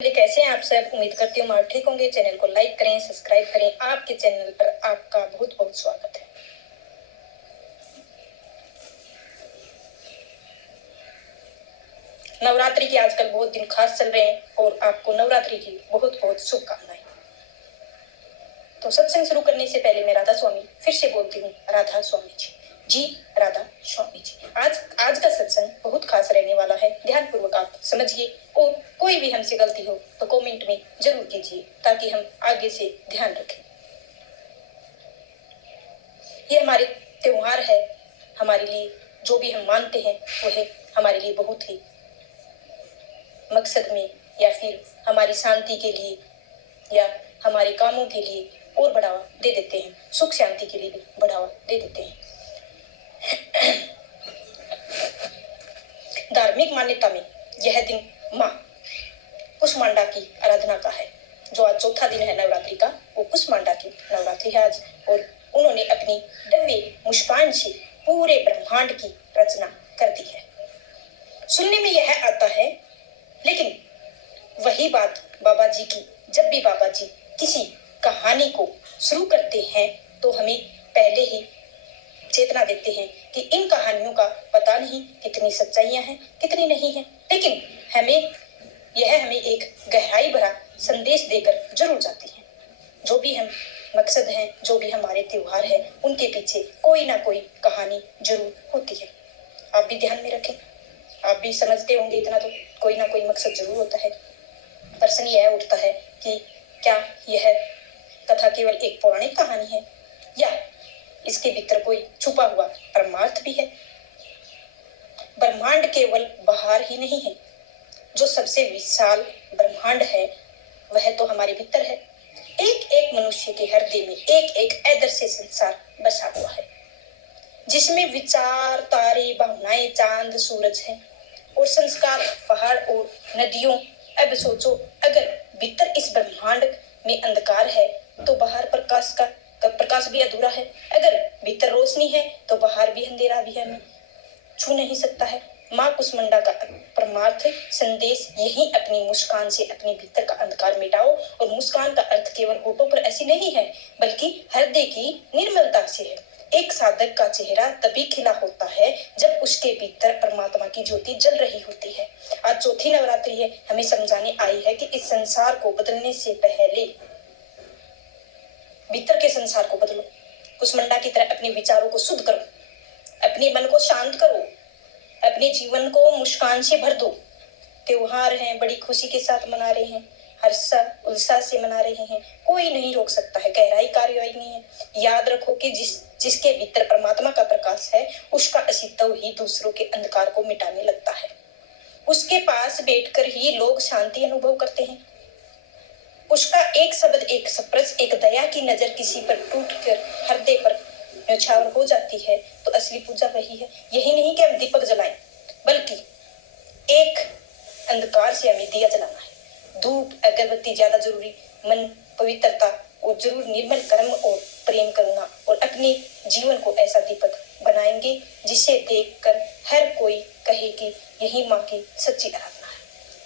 कैसे हैं आप सब। उम्मीद करती हूँ आप ठीक होंगे। चैनल को लाइक करें, सब्सक्राइब करें। आपके चैनल पर आपका बहुत बहुत स्वागत है। नवरात्रि के आजकल बहुत दिन खास चल रहे हैं और आपको नवरात्रि की बहुत बहुत शुभकामनाएं। तो सत्संग शुरू करने से पहले मैं राधा स्वामी फिर से बोलती हूँ, राधा स्वामी जी जी, राधा स्वामी जी। आज का सत्संग बहुत खास रहने वाला है। ध्यानपूर्वक आप समझिए और कोई भी हमसे गलती हो तो कमेंट में जरूर कीजिए ताकि हम आगे से ध्यान रखें। ये हमारे त्योहार है, हमारे लिए जो भी हम मानते हैं वो है हमारे लिए बहुत ही मकसद में या फिर हमारी शांति के लिए या हमारे कामों के लिए और बढ़ावा दे देते हैं। सुख शांति के लिए भी बढ़ावा दे देते हैं। धार्मिक मान्यता में यह दिन माँ कुष्मांडा की आराधना का है। जो आज चौथा दिन है नवरात्रि का, वो कुष्मांडा की नवरात्रि है आज। और उन्होंने अपनी दिव्य मुस्कान से पूरे ब्रह्मांड की रचना कर दी है। सुनने में यह आता है, लेकिन वही बात बाबा जी की। जब भी बाबा जी किसी कहानी को शुरू करते हैं तो हमें पहले ही चेतना देते हैं कि इन कहानियों का पता नहीं कितनी सच्चाइयां हैं कितनी नहीं है, लेकिन हमें एक गहराई भरा संदेश देकर जरूर जाती है। जो भी हम मकसद हैं, जो भी हमारे त्योहार है, उनके पीछे कोई ना कोई कहानी जरूर होती है। आप भी ध्यान में रखें, आप भी समझते होंगे इतना तो कोई ना कोई मकसद जरूर होता है। प्रश्न यह उठता है कि क्या यह कथा केवल एक पौराणिक कहानी है या इसके भीतर कोई छुपा हुआ परमार्थ भी है। ब्रह्मांड केवल बाहर ही नहीं है, जो सबसे विशाल ब्रह्मांड है वह तो हमारे भीतर है। एक एक मनुष्य के हृदय में एक एक अदृश्य संसार बसा हुआ है, जिसमें विचार, तारे, भावनाएं, चांद, सूरज है और संस्कार, पहाड़ और नदियों। अब सोचो, अगर भीतर इस ब्रह्मांड में अंधकार है तो बाहर प्रकाश भी अधूरा है। अगर भीतर रोशनी है तो बाहर भी अंधेरा भी हमें छू नहीं सकता है। माँ कुष्मांडा का परमार्थ संदेश यही, अपनी मुस्कान से अपने भीतर का अंधकार मिटाओ। और मुस्कान का अर्थ केवल होठों पर ऐसी नहीं है, बल्कि हृदय की निर्मलता से है। एक साधक का चेहरा तभी खिला होता है जब उसके भीतर परमात्मा की ज्योति जल रही होती है। आज चौथी नवरात्रि है, हमें समझाने आई है कि इस संसार को बदलने से पहले भीतर के संसार को बदलो। कुष्मांडा की तरह अपने विचारों को शुद्ध करो, अपने मन को शांत करो, अपने जीवन को मुस्कान से भर दो। त्योहार हैं, बड़ी खुशी के साथ मना रहे हैं, हर्ष उल्लास से मना रहे हैं, कोई नहीं रोक सकता है। गहराई कार्रवाई नहीं है। याद रखो कि जिसके भीतर परमात्मा का प्रकाश है, उसका अस्तित्व ही दूसरों के अंधकार को मिटाने लगता है। उसके पास बैठकर ही लोग शांति अनुभव करते हैं। उसका एक शब्द, एक स्पर्श, एक दया की नजर किसी पर टूटकर हृदय पर न्यौछावर हो जाती है तो असली पूजा वही है। यही नहीं कि हम दीपक जलाएं, बल्कि एक अंधकार से हमें दिया जलाना है। धूप, अगरबत्ती ज्यादा जरूरी, मन, पवित्रता और जरूर निर्मल कर्म और प्रेम करुणा, और अपने जीवन को ऐसा दीपक बनाएंगे जिसे देखकर हर कोई कहे कि यही माँ की सच्ची आराधना है,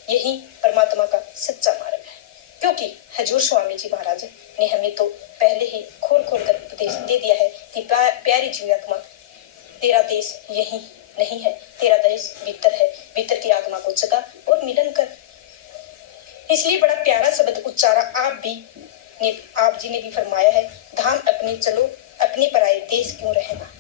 यही परमात्मा का सच्चा मार्ग है। क्योंकि हजूर स्वामी जी महाराज ने हमें तो पहले ही खोल खोल कर उपदेश दे दिया है कि प्यारी जीवात्मा, तेरा देश यही नहीं है, तेरा देश भीतर है। भीतर की आत्मा को जगा और मिलन कर। इसलिए बड़ा प्यारा शब्द उच्चारा आप जी ने भी फरमाया है, धाम अपने चलो, अपने पराये देश क्यों रहना।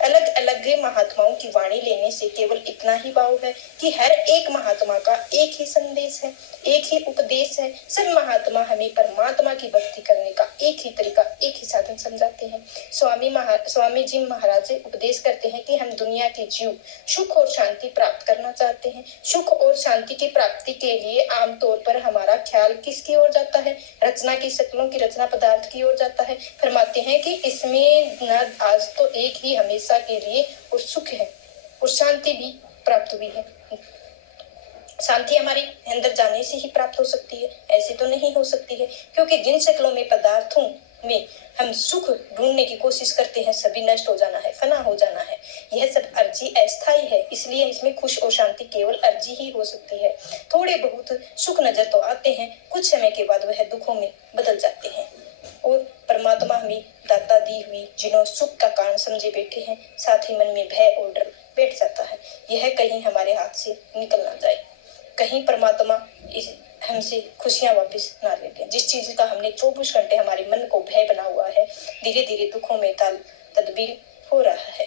अलग अलग महात्माओं की वाणी लेने से केवल इतना ही भाव है कि हर एक महात्मा का एक ही संदेश है, एक ही उपदेश है। सब महात्मा हमें परमात्मा की भक्ति करने का एक ही तरीका, एक ही साधन समझाते हैं। स्वामी जी महाराज उपदेश करते हैं कि हम दुनिया के जीव सुख और शांति प्राप्त करना चाहते हैं। सुख और शांति की प्राप्ति के लिए आमतौर पर हमारा ख्याल किसकी ओर जाता है? रचना की शक्लों की, रचना पदार्थ की ओर जाता है। फरमाते हैं कि इसमें न आज तो एक ही हमेशा के लिए और सुख है और शांति भी प्राप्त हुई है। शांति हमारे अंदर जाने से ही प्राप्त हो सकती है, ऐसे तो नहीं हो सकती है, क्योंकि जिन शक्लों में पदार्थों में हम सुख ढूंढने की कोशिश करते हैं, सभी नष्ट हो जाना है, फना हो जाना है। यह सब अर्जी अस्थायी है, इसलिए इसमें खुश और शांति केवल अर्जी ही हो सकती है। थोड़े बहुत सुख नजर तो आते हैं, कुछ समय के बाद वह दुखों में बदल जाते हैं और परमात्मा हमें दाता दी हुई जिन्हों सुख का कारण समझे बैठे हैं, साथ ही मन में भय और डर बैठ जाता है। यह कहीं हमारे हाथ से निकल ना जाए, कहीं परमात्मा इस हमसे खुशियां वापस ना ले लें। जिस चीज का हमने 24 घंटे हमारे मन को भय बना हुआ है, धीरे धीरे दुखों में तब्दील हो रहा है।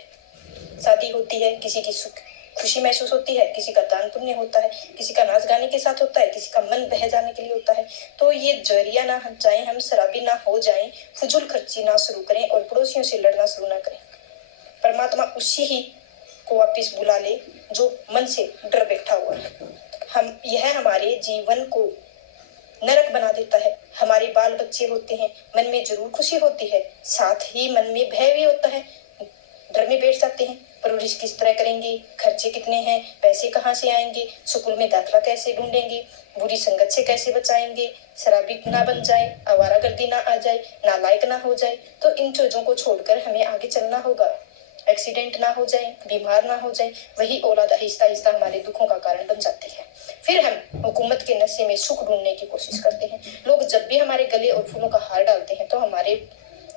शादी होती है, किसी की सुख खुशी महसूस होती है, किसी का दान पुण्य होता है, किसी का नाच गाने के साथ होता है, किसी का मन बह जाने के लिए होता है। तो ये जरिया ना जाए, हम शराबी ना हो जाएं, फजूल खर्ची ना शुरू करें और पड़ोसियों से लड़ना शुरू ना करें। परमात्मा उसी ही को वापिस बुला ले जो मन से डर बैठा हुआ है। यह हमारे जीवन को नरक बना देता है। हमारे बाल बच्चे होते हैं, मन में जरूर खुशी होती है, साथ ही मन में भय भी होता है, डर में बैठ जाते हैं। परवरिश किस तरह करेंगे, खर्चे कितने हैं, पैसे कहाँ से आएंगे, स्कूल में दाखिला कैसे ढूंढेंगे, बुरी संगत से कैसे बचाएंगे, शराबी ना बन जाए, आवारागर्दी ना आ जाए, नालायक ना हो जाए। तो इन चीजों को छोड़कर हमें आगे चलना होगा। एक्सीडेंट ना हो जाए, बीमार ना हो जाए, वही औलाद आहिस्ता आहिस्ता हमारे दुखों का कारण बन जाती है। फिर हम हुकूमत के नशे में सुख ढूंढने की कोशिश करते हैं। लोग जब भी हमारे गले और फूलों का हार डालते हैं तो हमारे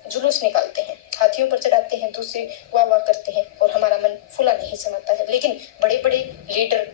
जुलूस निकालते हैं, हाथियों पर चढ़ाते हैं, दूसरे वाह वाह करते हैं और हमारा मन फुला नहीं समाता है। लेकिन बड़े बड़े लीडर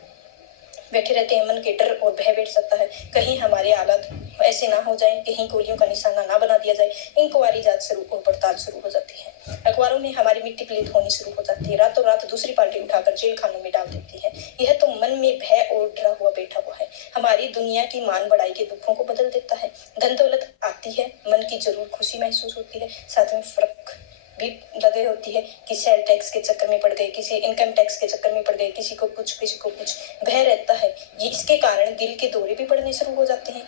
बैठे रहते हैं, मन के डर और भय बैठ सकता है, कहीं हमारे हालात ऐसे ना हो जाए, कहीं गोलियों का निशाना ना बना दिया जाए। इंक्वायरी जांच शुरू और पड़ताल शुरू हो जाती है। अखबारों में हमारी मिट्टी प्लीत होनी शुरू हो जाती है, रातों रात दूसरी पार्टी उठाकर जेल खानों में डाल देती है। यह तो मन में भय और डरा हुआ बैठा हुआ है, हमारी दुनिया की मान बढ़ाई के दुखों को बदल देता है। धन दौलत आती है, मन की जरूर खुशी महसूस होती है, साथ में फर्क भी लगे होती है कि सेल टैक्स के चक्कर में पड़ गए, किसी इनकम टैक्स के चक्कर में पड़ गए, किसी को कुछ भय रहता है। ये इसके कारण दिल के दौरे भी पड़ने शुरू हो जाते हैं,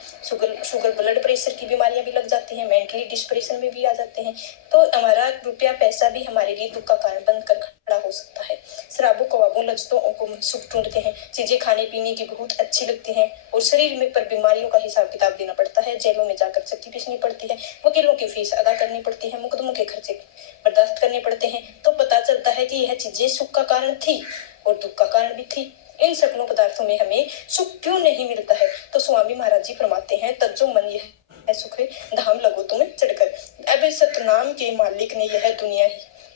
शुगर ब्लड प्रेशर की बीमारियां भी लग जाती हैं, मेंटली डिप्रेशन में भी आ जाते हैं। तो हमारा रुपया पैसा भी हमारे लिए दुख का कारण बनकर खड़ा हो सकता है। शराबों कबाबों लज्जतों को सुख ढूंढते हैं, चीजें खाने पीने की बहुत अच्छी लगती हैं और शरीर में पर बीमारियों का हिसाब किताब देना पड़ता है, जेलों में जाकर चक्की पीसनी पड़ती है, वकीलों की फीस अदा करनी पड़ती है, मुकदमों के खर्चे बर्दाश्त करने पड़ते हैं। तो पता चलता है कि यह चीजें सुख का कारण थी और दुख का कारण भी थी। इन सपनों पदार्थों में हमें सुख क्यों नहीं मिलता है? तो स्वामी महाराज जी फरमाते हैं, तब जो मन यह सुख धाम लगो तुम्हें चढ़कर। अब सतनाम के मालिक ने यह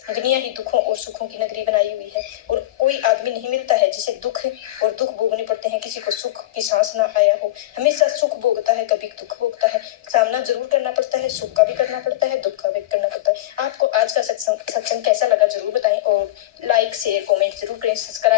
दुनिया ही दुखों और सुखों की नगरी बनाई हुई है और कोई आदमी नहीं मिलता है जिसे दुख भोगने पड़ते हैं, किसी को सुख की सांस ना आया हो। हमेशा सुख भोगता है, कभी दुख भोगता है, सामना जरूर करना पड़ता है, सुख का भी करना पड़ता है, दुख का भी करना पड़ता है। आपको आज का सत्संग कैसा लगा जरूर बताएं और लाइक शेयर कमेंट जरूर करें, सब्सक्राइब